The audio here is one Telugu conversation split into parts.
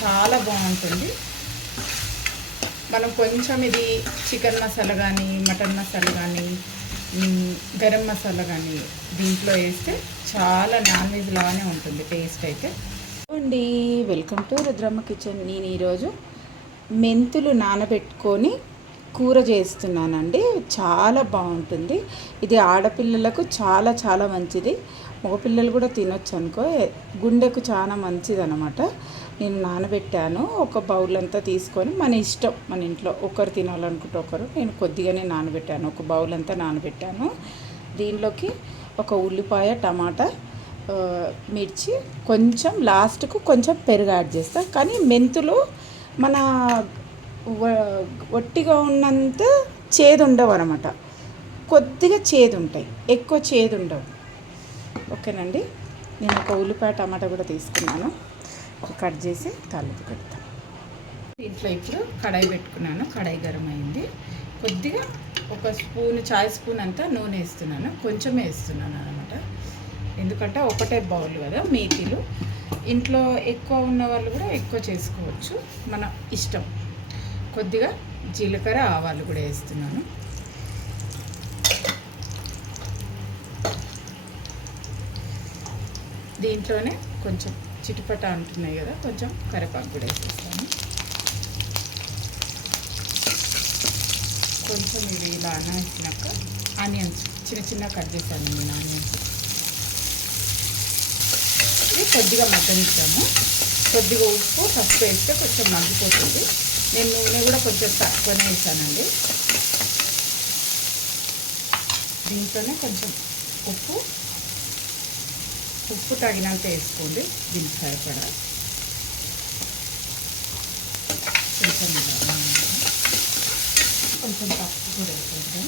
చాలా బాగుంటుంది. మనం కొంచెం ఇది చికెన్ మసాలా కానీ, మటన్ మసాలా కానీ, గరం మసాలా కానీ దీంట్లో వేస్తే చాలా నాన్ వెజ్ లాగానే ఉంటుంది టేస్ట్ అయితే. అండి, వెల్కమ్ టు రుద్రమ్మ కిచెన్. నేను ఈరోజు మెంతులు నానబెట్టుకొని కూర చేస్తున్నానండి. చాలా బాగుంటుంది. ఇది ఆడపిల్లలకు చాలా చాలా మంచిది. మగపిల్లలు కూడా తినొచ్చు అనుకో. గుండెకు చాలా మంచిది అనమాట. నేను నానబెట్టాను. ఒక బౌల్ అంతా తీసుకొని, మన ఇష్టం, మన ఇంట్లో ఒకరు తినాలనుకుంటే ఒకరు. నేను కొద్దిగానే నానబెట్టాను, ఒక బౌల్ అంతా నానబెట్టాను. దీనిలోకి ఒక ఉల్లిపాయ, టమాటా, మిర్చి, కొంచెం లాస్ట్కు కొంచెం పెరుగు యాడ్ చేస్తాను. కానీ మెంతులు మన ఒట్టిగా ఉన్నంత చేదు ఉండవు అనమాట. కొద్దిగా చేదు ఉంటాయి, ఎక్కువ చేదు ఉండవు. ఓకేనండి. నేను ఒక ఉల్లిపాయ, టమాటా కూడా తీసుకున్నాను. కట్ చేసి తాలింపు పెడతాను. దీంట్లో ఇప్పుడు కడాయి పెట్టుకున్నాను. కడాయి గరం అయింది. కొద్దిగా ఒక స్పూన్, చాయ్ స్పూన్ అంతా నూనె వేస్తున్నాను. కొంచెమే వేస్తున్నాను అనమాట. ఎందుకంటే ఒకటే బౌల్ కదా. మేతిలు ఇంట్లో ఎక్కువ ఉన్న వాళ్ళు కూడా ఎక్కువ చేసుకోవచ్చు, మన ఇష్టం. కొద్దిగా జీలకర్ర, ఆవాలు కూడా వేస్తున్నాను. దీంట్లోనే కొంచెం చిటిపట అంటున్నాయి కదా, కొంచెం కరివేపాకు కూడా వేసేస్తాను. కొంచెం ఇవి ఇలా వేసినాక ఆనియన్స్ చిన్న చిన్న కట్ చేశాను నేను. ఆనియన్స్ ఇది కొద్దిగా మగ్గనిద్దాము. కొద్దిగా ఉప్పు, పసుపు వేస్తే కొంచెం మగ్గిపోతుంది. నేను నూనె కూడా కొంచెం తక్కువనే వేసానండి. దీంట్లోనే కొంచెం ఉప్పు తగినంత వేసుకోండి. దీనికి సరిపడా కొంచెం పసుపు కూడా వేసేద్దాం.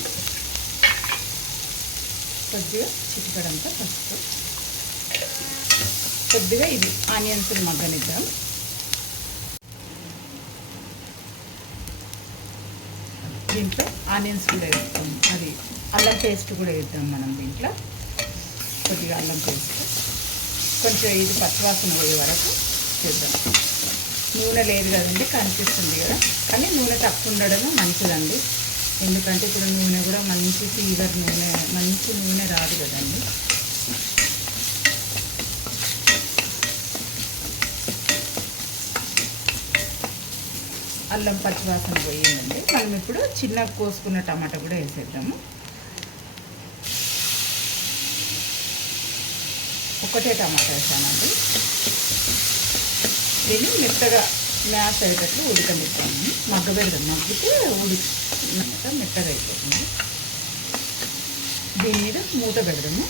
కొద్దిగా చిటికడంతా పసుపు. కొద్దిగా ఇది ఆనియన్స్ మగ్గనిద్దాం. దీంట్లో ఆనియన్స్ కూడా వేస్తాం. అది అల్లం పేస్ట్ కూడా వేద్దాం మనం దీంట్లో. కొద్దిగా అల్లం పేస్ట్, కొంచెం ఇది పచ్చివాసన పోయే వరకు చేద్దాం. నూనె లేదు కదండి, కనిపిస్తుంది కదా, కానీ నూనె తక్కువ ఉండడమే మంచిదండి. ఎందుకంటే ఇప్పుడు నూనె కూడా మంచి ఫీవర్ నూనె, మంచి నూనె రాదు కదండి. అల్లం పచ్చివాసన పోయిందండి. మనం ఇప్పుడు చిన్న కోసుకున్న టమాటా కూడా వేసేద్దాము. ఒకటే టమాటా వేసానండి. దీన్ని మెత్తగా మ్యాష్ అయ్యేటట్లు ఉడకనిద్దాము. మగ్గబెడదాం. మగ్గితే మెత్తగా అయిపోతుంది. దీని మీద మూత పెడదాము.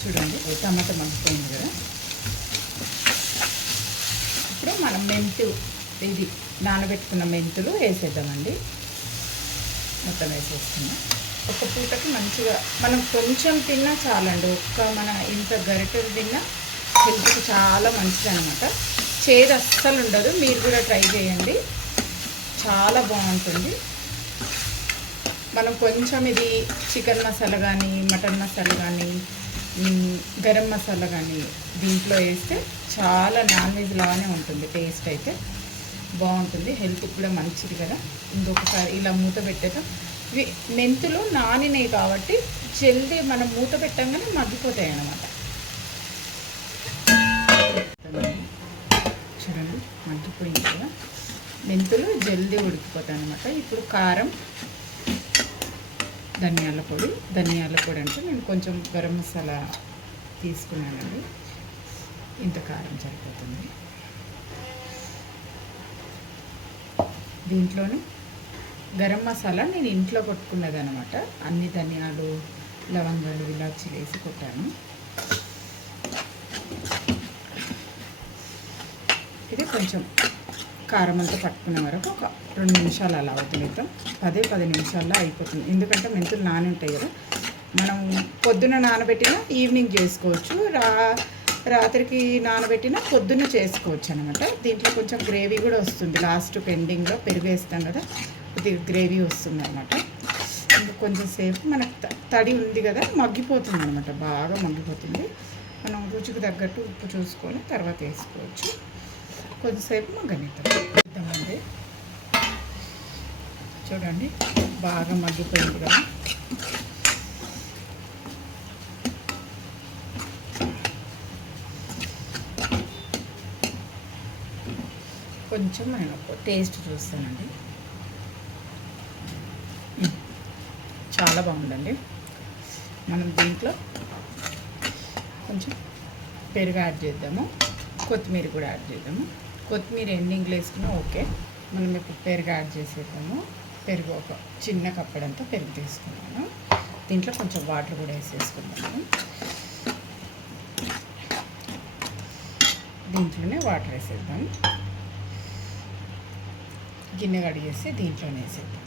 చూడండి, టమాటా మగ్గిపోయింది కదా. ఇప్పుడు మనం ఇది నానబెట్టుకున్న మెంతులు వేసేద్దామండి. మొత్తం వేసేస్తున్నాం. ఒక పూటకి మంచిగా మనం కొంచెం తిన్నా చాలండి. మన ఇంత గరిటెలు తిన్నా హెల్త్కి చాలా మంచిది అనమాట. చేదు అస్సలు ఉండదు. మీరు కూడా ట్రై చేయండి, చాలా బాగుంటుంది. మనం కొంచెం ఇది చికెన్ మసాలా కానీ, మటన్ మసాలా కానీ, గరం మసాలా కానీ దీంట్లో వేస్తే చాలా నాన్ వెజ్ లాగానే ఉంటుంది. టేస్ట్ అయితే బాగుంటుంది. హెల్త్కి కూడా మంచిది కదా. ఇంకొకసారి ఇలా మూత పెట్టేదా. ఇవి మెంతులు నానినాయి కాబట్టి జల్దీ మనం మూత పెట్టంగానే మగ్గిపోతాయి అన్నమాట. చూడండి, మగ్గిపోయింది కదా. మెంతులు జల్దీ ఉడికిపోతాయి అన్నమాట. ఇప్పుడు కారం, ధనియాల పొడి అంటే నేను కొంచెం గరం మసాలా తీసుకున్నానండి. ఇంత కారం సరిపోతుంది. దీంట్లోనే గరం మసాలా నేను ఇంట్లో కొట్టుకున్నది అనమాట. అన్ని ధనియాలు, లవంగాలు, ఇలాచీలు వేసి కొట్టాను. ఇది కొంచెం కారం అంతా పట్టుకునే వరకు ఒక 2 నిమిషాలు అలా వదిలేద్దాం. 10 నిమిషాల్లో అయిపోతుంది. ఎందుకంటే మెంతులు నాని ఉంటాయి కదా. మనం పొద్దున్న నానబెట్టినా ఈవినింగ్ చేసుకోవచ్చు, రాత్రికి నానబెట్టినా పొద్దున్న చేసుకోవచ్చు అనమాట. దీంట్లో కొంచెం గ్రేవీ కూడా వస్తుంది. లాస్ట్ పెండింగ్లో పెరుగు వేస్తాం కదా, కొద్దిగా గ్రేవీ వస్తుంది అనమాట. ఇంకా కొంచెం సేపు మనకు తడి ఉంది కదా, మగ్గిపోతుంది అనమాట, బాగా మగ్గిపోతుంది. మనం రుచికి తగ్గట్టు ఉప్పు చూసుకొని తర్వాత వేసుకోవచ్చు. కొద్దిసేపు మగ్గనిద్దామండి. చూడండి బాగా మగ్గిపోయింది కదా. కొంచెం నేను టేస్ట్ చూస్తానండి. చాలా బాగుందండి. మనం దీంట్లో కొంచెం పెరుగు యాడ్ చేద్దాము, కొత్తిమీర కూడా యాడ్ చేద్దాము. కొత్తిమీర ఎండింగ్లో వేసుకున్నా ఓకే. మనం ఇప్పుడు పెరుగు యాడ్ చేసేద్దాము. పెరుగు ఒక చిన్న కప్పడంతా పెరుగు తీసుకున్నాను. దీంట్లో కొంచెం వాటర్ కూడా వేసేసుకున్నాము. దీంట్లోనే వాటర్ వేసేద్దాం. గిన్నె కడిగేసి దీంట్లోనే వేసేద్దాం.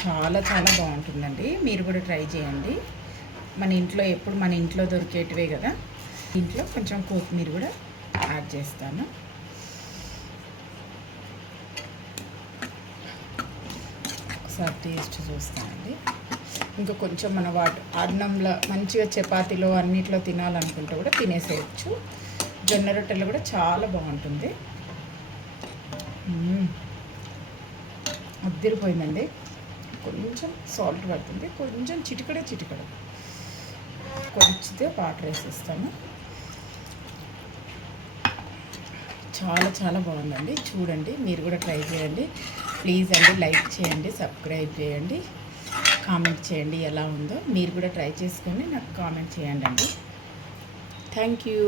చాలా చాలా బాగుంటుందండి. మీరు కూడా ట్రై చేయండి. మన ఇంట్లో దొరికేటివే కదా. దీంట్లో కొంచెం కొత్తిమీర కూడా యాడ్ చేస్తాను. ఒకసారి టేస్ట్ చూస్తానండి. ఇంకా కొంచెం మన అన్నంలో మంచిగా చపాతీలో అన్నిట్లో తినాలనుకుంటే కూడా తినేసేయచ్చు. జొన్న రొట్టెలు కూడా చాలా బాగుంటుంది. అద్దరిపోయిందండి. కొంచెం సాల్ట్ పడుతుంది, కొంచెం చిటికడ కొంచెం వాటర్ వేసేస్తాను. చాలా చాలా బాగుందండి. చూడండి, మీరు కూడా ట్రై చేయండి. ప్లీజ్ అండి, లైక్ చేయండి, సబ్స్క్రైబ్ చేయండి, కామెంట్ చేయండి ఎలా ఉందో. మీరు కూడా ట్రై చేసుకొని నాకు కామెంట్ చేయండి అండి. Thank you.